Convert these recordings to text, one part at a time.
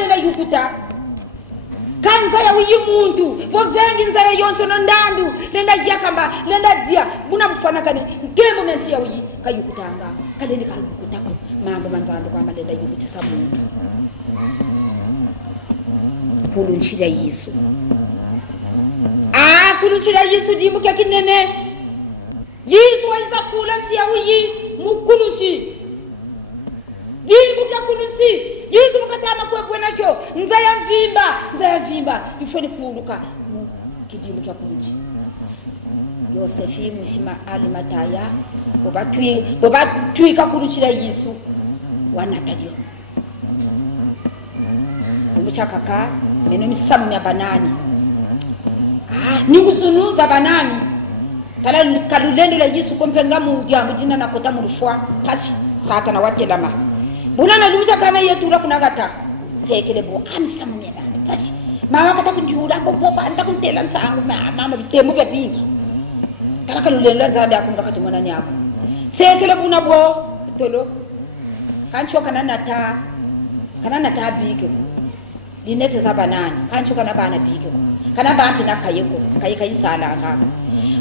lenda yukuta kanza ya uyi muntu vovengi nza ya yonso no ndandu lenda yakamba lenda dia buna bufana kane ngemo mensi ya uyi kayukutanga kalendi kayukutako mambo manzando kwa malenda yukutisa muntu kulunchira Yesu kulunchira Yesu dimuke kinene Yesu aiza kula nsi ya uyi mukuluchi dimuke kulunsi Yesu mukatama kwebwe nakyo nza ya vimba ifoni kuluka kidimu kya kulunchi Yosefi mushima alimataya bobatwi kakulunchira Yesu wanatadio umuchakaka meno misamu ya banani ningusunu za banani kala kalulendo la Yesu kompenga mu diamu dina na kota mu rufwa pasi satana watelama bunana luja kana yetu la kunagata tekele bo amsamu mena pasi mama kata kunjura bo anda kuntela nsangu mama bitemu bya bingi kala kalulendo la zambi akunga katumana nyako tekele buna bo tolo kancho kana nata bike dinete za banani kancho kana bana bike kana bampi na kayeko kayeka isala ngaka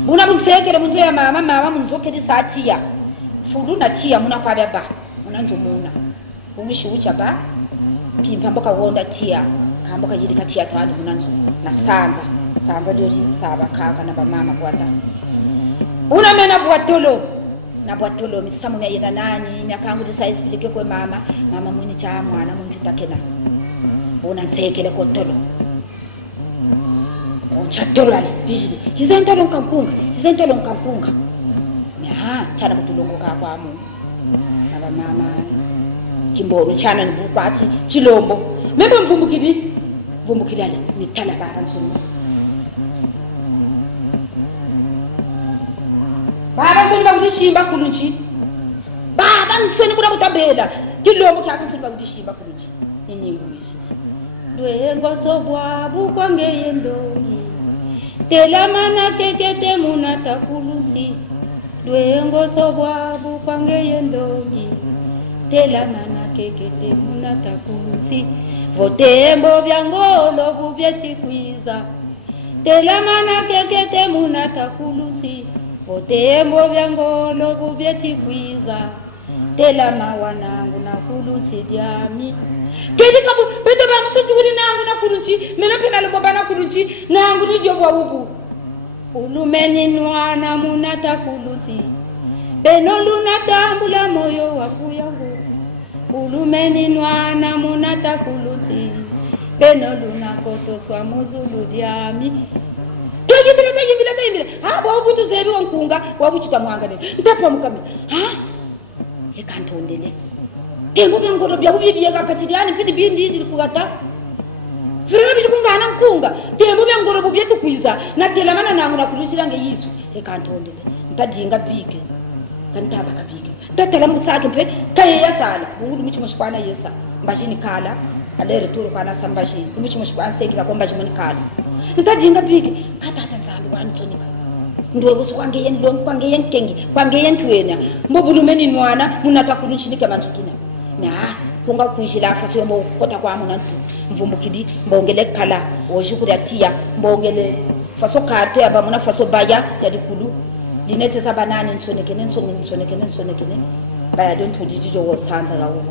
buna bunsekele munzo ya mama munzoke di satia fudu na tia muna kwa baba munanzo muna umushi ucha ba pimpa mboka wonda tia kamboka yidi katia twani munanzo na sanza dio jisaba kaka na mama kwata una mena bwatolo misamu ya yena nani nyakangu di size pilike kwa mama muni cha mwana munjita kena una nsekele ko tolo chatolo ali bijili chizentolo nkampunga chana mutulongo kwa amu na mama kimboro chana nibukwati chilombo membe mvumbukidi ali nitala baba nsoni bakudishimba kulunchi baba nsoni kuna kutabela kilombo kyake nsoni bakudishimba kulunchi niningu yishiti lwengo sobwa bukwangeye ndoni telamana kekete munata kulunsi lwengo sobwa bukwangeye ndoni telamana kekete munata kulunsi votembo byangolo bubyeti kwiza telamana kekete munata kulunsi votembo byangolo bubyeti kwiza telama wanangu na kulunsi diami kedi kabu bete bangu sujuri nangu na kulunchi mena pena lo bana kulunchi nangu ni jobwa ubu ulumeni nwana munata kulunchi beno lunata mbula moyo wafu yangu ulumeni nwana munata kulunchi beno luna koto swa muzulu diami tayimile wabu tuzebi wankunga wabu tutamwangane ntapa mukami ekantondele tembo byangolo byakubibiyeka katiriani pindi bindi kugata vira bizikungana nkunga tembo byangolo bubyete kwiza natelamana nangu nakulunchirange Yesu ekantondele ntajinga bike kantaba kabike ntatala musake mpe kaye yasala bungu michimo shikwana yesa mbashini kala alere turu kana sambashi michimo shikwana sekira ko mbashimo ni kala ntajinga bike katata nzambi wanitsonika ndo busukwange yen lon kwange yen kengi kwange yen twena mbobulumeni nwana munata kulunchike manzukina kunga kuishila faso yombo kota kwa munantu mvumbukidi mbongele kala ojukuri atia mbongele faso karto ya bamuna faso baya ya dikulu dinete za banani nsonekene baya don tujijo wo sanza ga wo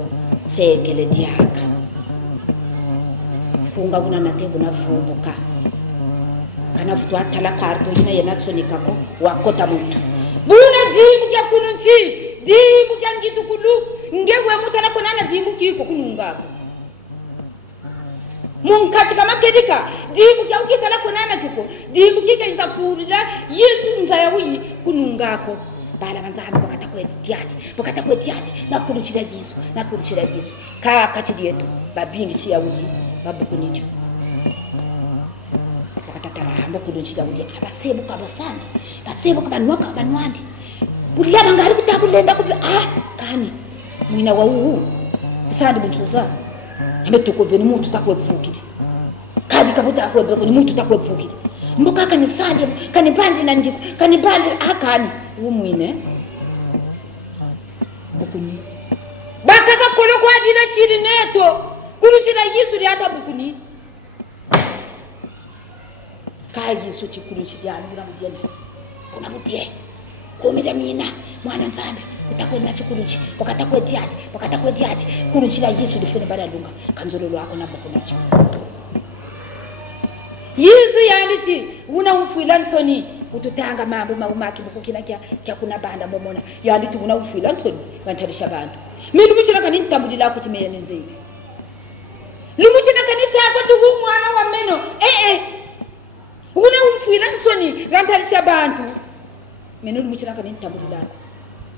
sekele diaka kunga buna natengo na vumbuka kana vutu atala karto ina yena tsonikako wakota mutu buna dimu kya kulunchi dimu kya ngitu kulu ngewe mutana konana dimu kiko kununga munkati kama kedika dimu kya ukitala konana kiko dimu kika isakurira Yesu nzayawi kunungako bala banzahamba bakata kwetiati nakulunchira Yesu ka kati dieto babingi siyawi babukunicho bakatara kulunchira uji abasebuka basandi basebuka banwaka banwandi bulaba ngari kutakulenda kupi kani mwina wa kusandi buntuza ametokobeni muntu takwevukire kali kabuta akwebeko ni muntu takwevukire mboka kanisandi kanipandi na njiko kanipandi akani umwine bukuni bakaka kolo kwa dina shiri neto kulunchira Yesu lyata bukuni ka Yesu chikulunchira anura mujena kuna mutie komera mina mwana nzambe utakwena chikulunchi pakatakwetiaje kulunchira Yesu lifune badalunga kanzolo lwako nabako nacho Yesu yanditi una umfwilansoni ututanga mambo maumaki bukukina kya kuna banda momona yanditi una umfwilansoni kantarisha bantu mimi muchina kanini tambulila kuti meyene nzebe lumuchina kanita kuti umwana wa meno una umfwilansoni kantarisha bantu meno lumuchina kanini tambulila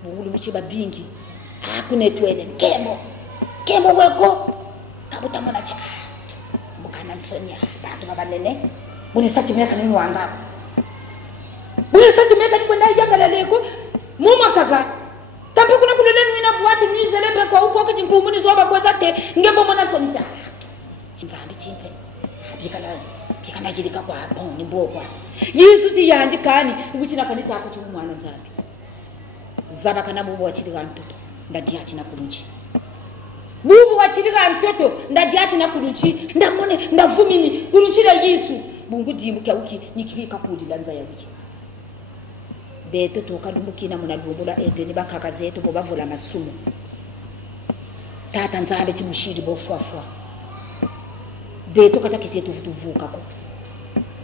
bungulu muchiba bingi akunetwele kembo weko kabuta mona cha bukana nsonya bantu babanene bunisati meka nini wanga bunisati meka niko nayi yangalaleko muma kaka kampe kuna kulelenu ina buwati mwizelembe kwa uko kati nkumbuni zoba kweza te ngembo mona nsoni cha chinzambi chimpe kikana jirika kwa bon ni bokwa Yesu ti yandi kani ukuchina kanita ako chumwana nzambi zaba kana bubu wachiriga mtoto ndadi ati na kulunchi bubu wachiriga mtoto ndadi ati na kulunchi ndamone ndavumini kulunchira Yesu bungu dimbu kya uki nikika kudila nza ya wiki beto toka lumbukina muna lumbula edeni bakaka zetu bo bavula masumu tata nzambe chimushiri bo fwafwa beto kata kichetu vutuvuka ko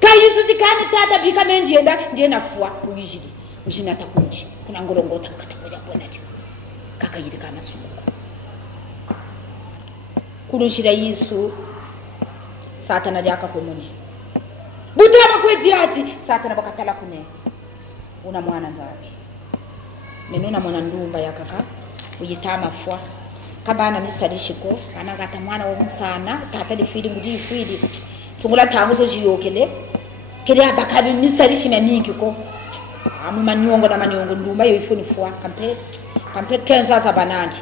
ka Yesu tikani tata bika ndienda fwa uijidi ujina takunchi kuna ngolongota katakuja bonacho kaka yiri kama suku kulunshira Yesu satana lyaka komune butama kwediati satana bakatala kune una mwana nzabi menuna mwana ndumba ya kaka uyitama fwa kabana misalishiko kana gata mwana wo musana tata lifidi ngudi fidi tsungula tangu zo jiyokele kele abakabi misalishime mingi ko amu manyongo na manyongo ndumba yo ifuni fwa kampe kenza za banandi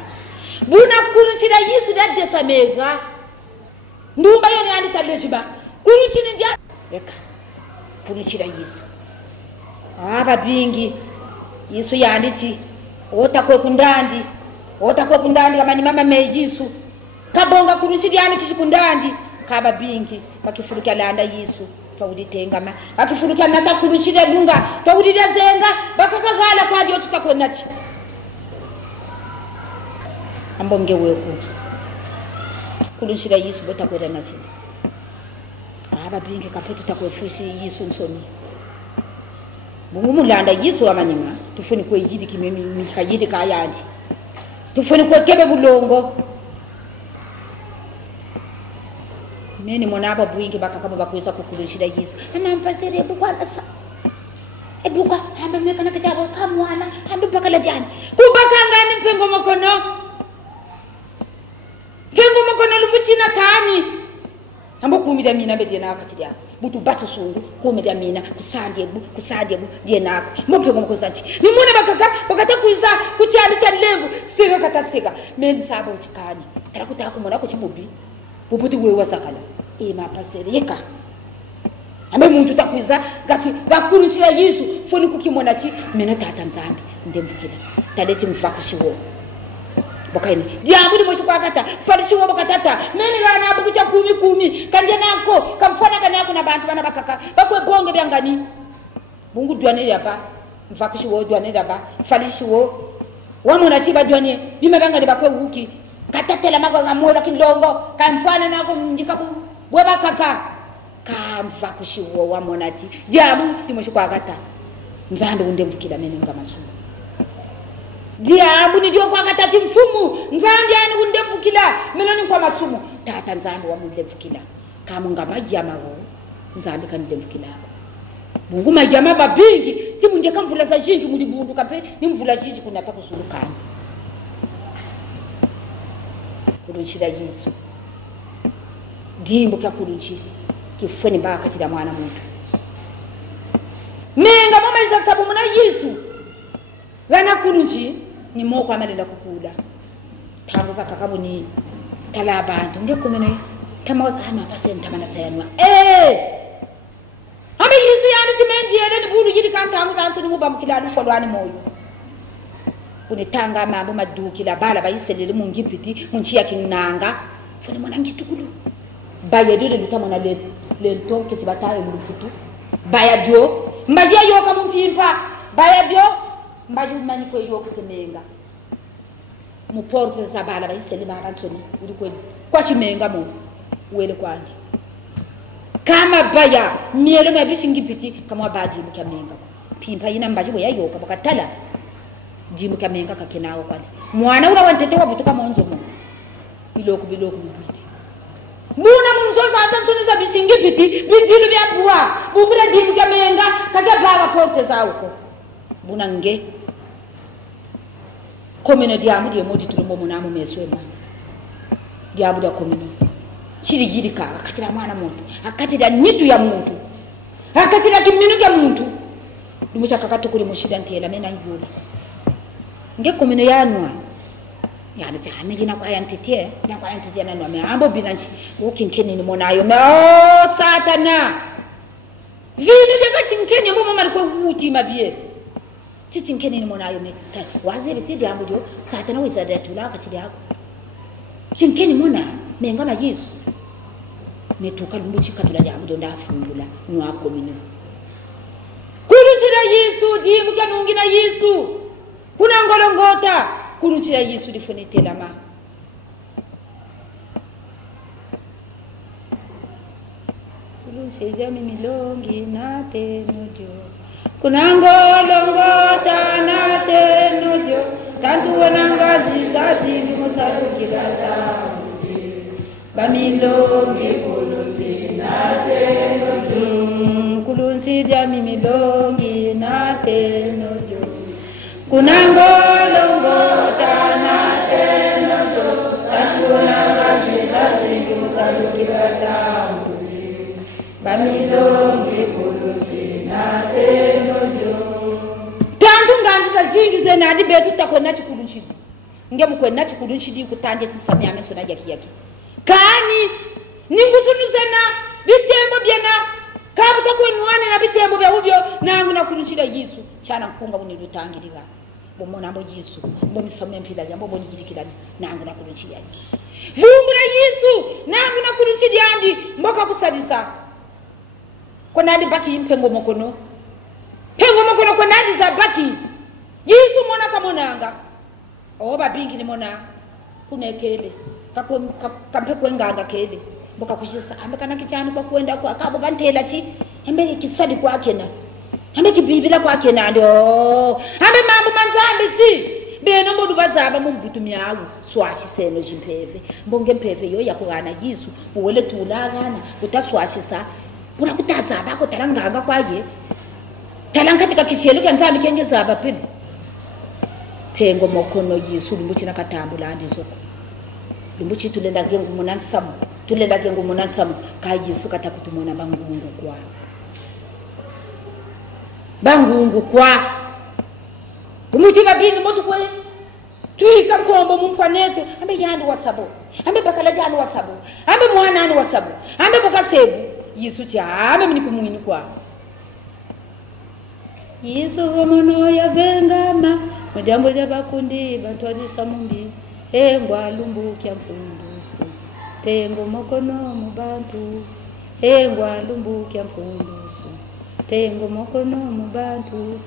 buna kulunchira Yesu da desamega ndumba yo ni andi talejiba kulunchini ndia eka kulunchira Yesu aba bingi Yesu yanditi otakwe kundandi kamani mama me Yesu kabonga kulunchira yani kishikundandi kaba bingi bakifurika landa Yesu twawuditengama akifurukya nata kulunchira lunga twawudira zenga bakakagala kwa dio tutakwenachi ambonge weku kulunchira Yesu botakwera nachi aba bingi kapetu takwefushi Yesu nsoni bumulanda Yesu amanyima tufuni ko yidi kimemi mikayidi kayandi tufuni ko kebe bulongo meni monaba buingi bakakabo bakwesa kukulunshira Yesu mama mpasere bukwana sa ebuka hamba meka nakachaba kamwana hamba bakala jani kubakangani mpengo mokono lubuchina kani hamba kumira mina bedi na akatija butu batu sungu kumira mina kusandie bu die nako mpengo mokozanchi nimuna bakata kuiza kuchali cha levu siga katasika meni sabo chikani tarakuta kumona ko chibubi bubuti wewe wasakala mapasere yeka ambe muntu takwiza gakurunchira Yesu foni kukimona chi meno tata nzambi ndemvukira tadeti mfakushiwo bokaine diambu ndimo shikwakata farishiwo bokatata meni rana abukucha 10 kanje nako kamfana kanako na bantu bana bakaka bakwe bonge byangani bungu dwane yapa mfakushiwo dwane daba farishiwo wamona chi badwane bima bangani bakwe wuki katatela maganga mola kilongo kamfana nako njikabu bweba kaka kamfa kushiwo wa monati diamu ndimoshikwaakata nzambe undemvukira mene ngamasumu diamu ndiyo kwakata timfumu nzambe yani undemvukira mene kwa masumu tata nzambe wa mundemvukira kamu ngamajama wo nzambe kanidemvukira bungu majama babingi timunje kamvula za jinji muri bundu kape nimvula jinji kunata kusulukana kulunchira Yesu dimbo kya kulunchira kifweni baka chira mwana muntu menga mama izasabu muna Yesu gana kulunchi ni moko amalenda kukula tangu za kakabuni tala abantu ngekumene tamawaza ama pase ntamana sayanwa ambe Yesu yani timendi yele ni bulu yidi kantangu za ansoni muba mukilali folwani moyo unitanga mambo madukila bala bayiselele mungipiti munchi ya kinanga fone mwana ngitukulu baya dio le lutamona le ntonke tibataye mulukutu baya dio mbajia yo kama mpimpa baya dio mbaju mani ko yo kutemenga mu porte za bala bayisele ba bantoni uri ko kwa chimenga mu wele kwandi kama baya mielo mabishingi piti kama badi mu kamenga pimpa ina mbaji boya yo kabakatala jimu kamenga kakenao kwali mwana ura wantete wabutuka monzo mu biloko bibiti muna munzoza atansoni za bishingi piti bidilu bya buwa bubira jimu kamenga kaka baba porte za uko buna nge komene diamu die modi tulumbo munamu meswema diamu da komene chiri girika akatira mwana muntu akatira nyitu ya muntu akatira kiminu kya muntu limucha kakatu kuli mushida ntela mena yula nge komene yanwa yana jame jina kwa yantitie na kwa yantitie na no me ambo bilanchi ukinkeni ni monayo me satana vinu de kachinkeni mbo mama ko wuti mabie chichinkeni ni monayo me waze biti diamu jo satana wizada tula akatira yako chinkeni mona menga ma Yesu metuka lumbuchi katula diamu jo ndafungula nwa komene kulunchira Yesu dimu kyanungi na Yesu kuna ngolongota kulunchira Yesu lifonetela ma kulunchira milongi na tenojo kuna ngolongota na tenojo tantu wananga zizazi musarukira tamuji bamilongi kulunchira na tenojo kulunchira milongi na tenojo kuna ngolongota na tenojo tantu wananga zizazi musarukira tamuji bamilongi kulunchira na tenojo tantu nganza zingi zena adi betu takona chikulunchidi nge mukona chikulunchidi kutanje tisamya ameso na yaki kani ningusunu zena bitembo byena kabuta kwenwane na bitembo bya ubyo nangu nakulunchida Yesu chana mpunga buni lutangirira bomona mbo Yesu mbo misamya mpila yambo boni yidikirani nangu nakulunchida Yesu vumbura Yesu nangu nakulunchidi andi mboka kusadisa kona adi baki impengo mokono pengo mokono kona adi za baki Yesu mona kamonanga oba bingi ni mona kunekele kampe kwenganga kele mboka kushisa ambe kana kichani kwa kwenda kwa akabo bantela chi ambe kisadi kwake na ambe kibibila kwake na ndio ambe mambo manzambe ti beno modu bazaba mumbutumya awu swashi seno jimpeve mbonge mpeve yo yakugana Yesu uwele tulagana utaswashisa bura kutazaba ko talanganga kwaye talangati kakishelo kanzambe kengeza abapili pengo mokono Yesu lumbuchi nakatambula andi zoko lumbuchi tulenda gengu munansamu tulenda gengu munansamu ka Yesu katakutumona bangungu kwa lumbuchi babingi motu kwe tuika kombo mumpaneto ambe yandi wasabo ambe bakala yandi wasabo ambe mwanani wasabo ambe bokasebu Yesu cha ambe mnikumuini kwa Yesu womono ya vengama mujambo ja bakundi bantwalisa mumbi engwa lumbuki mfundusu pengo mokono mubantu engwa lumbuki mfundusu pengo mokono mubantu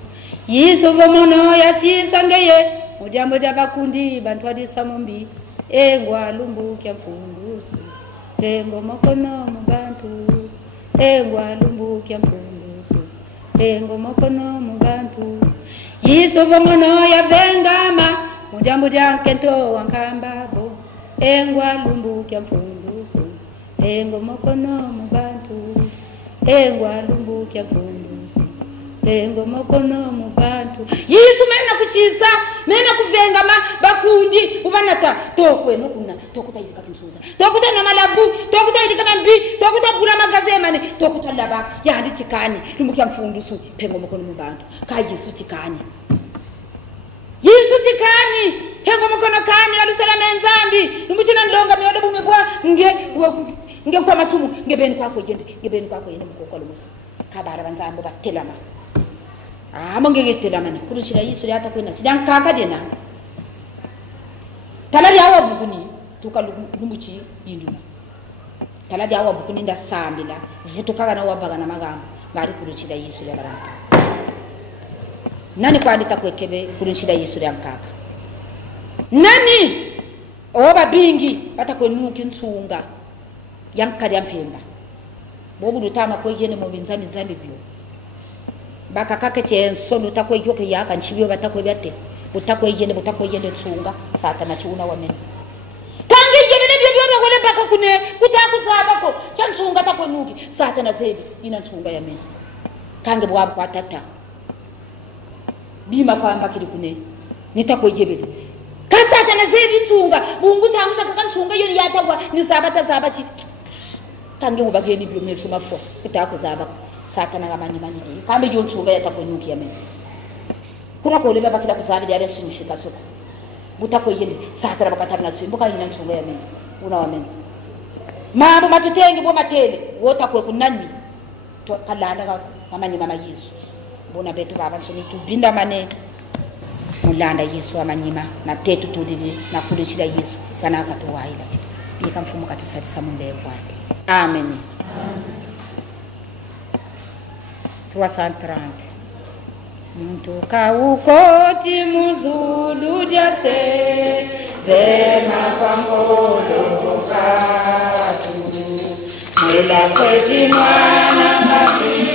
Yesu womono ya sisangeye mujambo ja bakundi bantwalisa mumbi engwa lumbuki mfundusu pengo mokono mubantu engwa lumbuki mfundusu pengo mokono mubantu Yesu vomono ya vengama mujambo jankento wankambabo engwa lumbuki mfundusu pengo mokono mubantu engwa lumbuki mfundusu pengo mokono mubantu Yesu mena kuchisa mena kuvengama bakundi ubanata tokwe nokuna tokuta idika kinsuza tokuta na malavu tokuta idika nambi tokuta bula magazemane tokuta laba yandi tikani lumbuki mfundusu pengo mokono mubantu ka Yesu tikani Yesu tikani pengo mokono kani alusala menzambi lumbuchina ndonga myode bumwe bwa nge kwa masumu ngebeni kwako yende mukoko lumusu kabara banzambo batelama mongegetela mani kuruchira Yesu yata kwena chidankaka dena talari awo buguni tuka lumuchi induna tala jawa bukuninda sambila vutuka kana wabaga na magamba ngari kuruchira Yesu ya baraka nani kwandi takwekebe kuruchira Yesu ya nkaka nani oba bingi batakwenuka insunga yankali yampemba bobu lutama kwegene mu binzami zambi byo bakakake chenso lutakweyoke yaka nchibyo batakwebate utakwegene tsunga satana chiuna wamene kange yebene byo bakole baka kune kutakuzabako chansunga takwenuki satana zebi ina tsunga yamene kange bwabo kwatata bima kwamba kili kune nitakwejebele kasatana zebi tsunga bungu tanguza kakantsunga yoni yatagwa ni sabata sabachi kange ubageni byo meso mafo kutakuzabako satana ngamani mani kambe yonsunga yatakwenuki yamene kuna ko leba bakila kusabili yabe sinishika soko butako yende satara bakatabna swimbo kayina ntsunga yamene una wamene mambo matutenge bo matele wota kwe kunani to kalanda ka ngamani mama Yesu bona betu baba nsoni tubinda mane mulanda Yesu amanyima na tetu tudidi na kulishira Yesu kana akatuwaila bika mfumo katusarisa mundevu wake amen 330 Mtuka ukoti muzulu jase Vema kwa ngolo tukatu Mwela kweti mwana mafi